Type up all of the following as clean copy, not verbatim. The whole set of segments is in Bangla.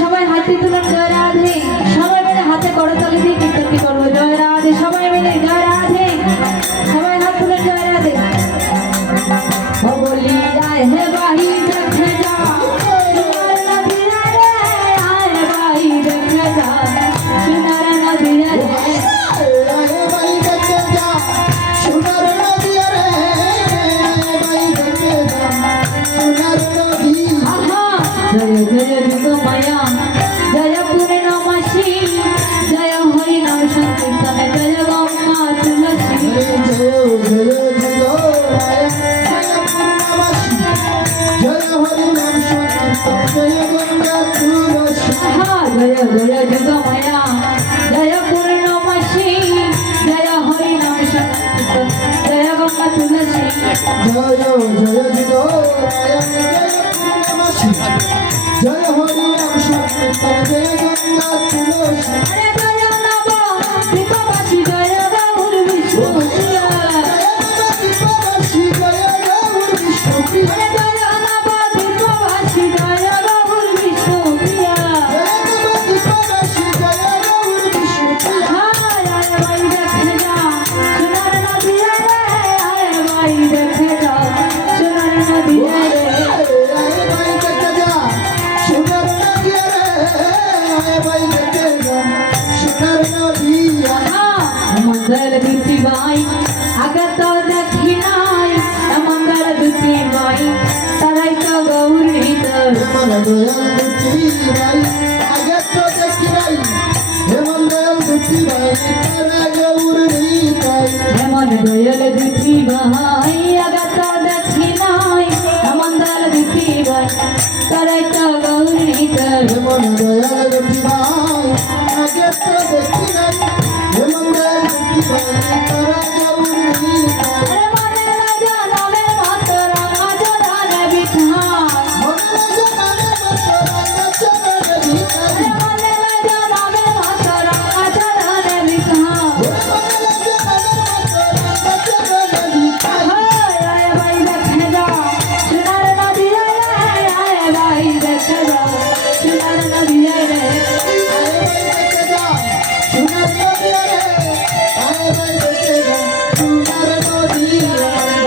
সবাই হাতে তুলুন জয় রাধে, সবাই মিলে হাতে করতালি দিয়ে কীর্তনটি করবো জয় রাধে, সবাই মিলে জয় রাধে, সবাই হাত তুলুন জয় রাধে। বলি আয় হে বাহি দেখে যা সোনার নদিয়া রে, আয় বাহি দেখে যা সোনার নদিয়া রে, আয় বাহি দেখে যা সোনার নদিয়া রে, আয় বাহি দেখে যা সোনার নদিয়া। আহা জয় জয় যুগ মায়া জয় পূর্ণমাসী, জয় হরি নাম সংকীর্তন জয় গঙ্গা তুলসী, জয় জয় জয় জয় হরি নাম সংকীর্তন জয় গঙ্গা তুলসী। আহা জয় জয় যুগ মায়া জয় পূর্ণমাসী, জয় হরি নাম সংকীর্তন জয় গঙ্গা তুলসী, জয় জয় পূর্ণমাসী জয় হরি নাম সংকীর্তন জয় গঙ্গা তুলসী। আরে জয় নব দীপবাসী জয় গৌর বিষ্ণুপ্রিয়া, দীপবাসী জয় গৌর বিষ্ণুপ্রিয়া, আরে জয় নব দীপবাসী জয় গৌর বিষ্ণুপ্রিয়া, দীপবাসী জয় গৌর বিষ্ণুপ্রিয়া। আয় বাই দেখে যা সোনার নদিয়া রে, আয় বাই দেখে যা সোনার নদিয়া রে, আয় বাই দেখে যা সোনার নদিয়া রে, আয় বাই দেখে যা সোনার নদিয়া। মঙ্গল দুটি বাই আগে তো দেখি নাই, মঙ্গল দুটি বাই তারাই তো গৌর ভিতর, হেমন দয়াল দুটি ভাই আগে তো দেখি নাই, হেমন দয়াল দুটি ভাই তারা গৌর নিতাই। এমন দয়াল দুটি ভাই আগে তো দেখি নাই, মঙ্গল দুটি বাই তারাই তো গৌর ভিতর, হেমন দয়াল দুটি ভাই আগে তো দেখি নাই, হেমন দয়াল দুটি ভাই তারা গৌর নিতাই। আরে মনে রাজা নামের মতো রাঙা জোড়ানে বিঠাই, মনে জানে মতো রাঙা চরণে ভিখারি, আরে মনে রাজা নামের মতো রাঙা জোড়ানে বিঠাই, মনে জানে মতো রাঙা চরণে ভিখারি। আয় বাই দেখে যা সোনার নদিয়া রে, আয় বাই দেখে যা সোনার নদিয়া রে, আয় বাই দেখে যা সোনার নদিয়া রে, আয় বাই দেখে যা সোনার নদিয়া।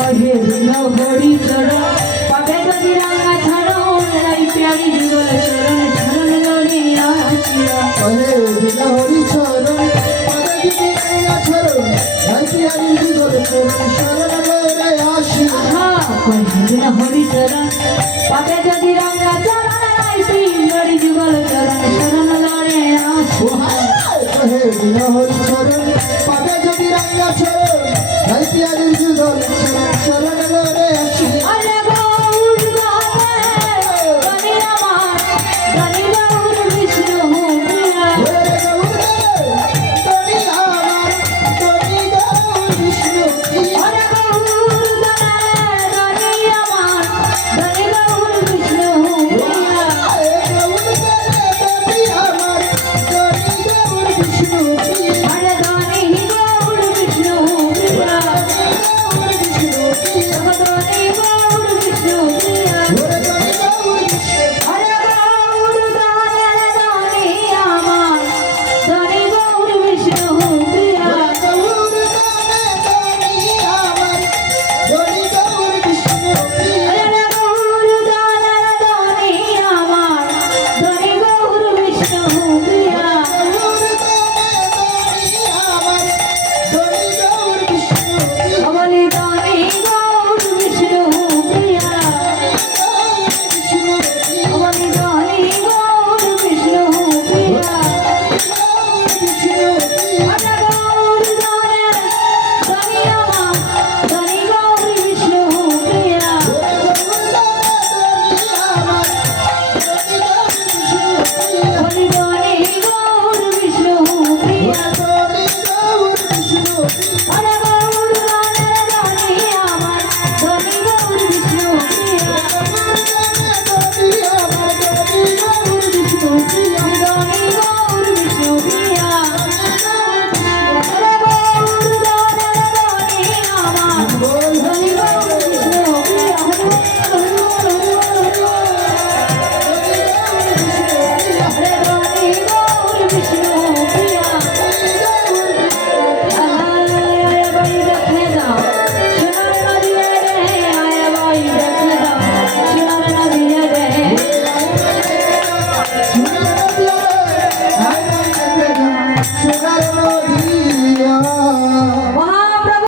বহে দিল হরি চরণ পাবে যদি রাঙা ছড়ন, এই প্যারি যুগল চরণ শরণ লড়ে আসিয়া, কহে দিল হরি চরণ পদে দিদি রাঙা চরণ, ভাই পিয়ারি যুগল চরণ শরণ লয়ে আসি। আহা কহে দিল হরি চরণ পাবে যদি রাঙা চরণ, এই প্যারি যুগল চরণ শরণ লড়ে আসিয়া, কহে দিল হরি চরণ পদে যদি রাঙা চরণ, ভাই পিয়ারি যুগল চরণ শরণ লয়ে আসি। আরে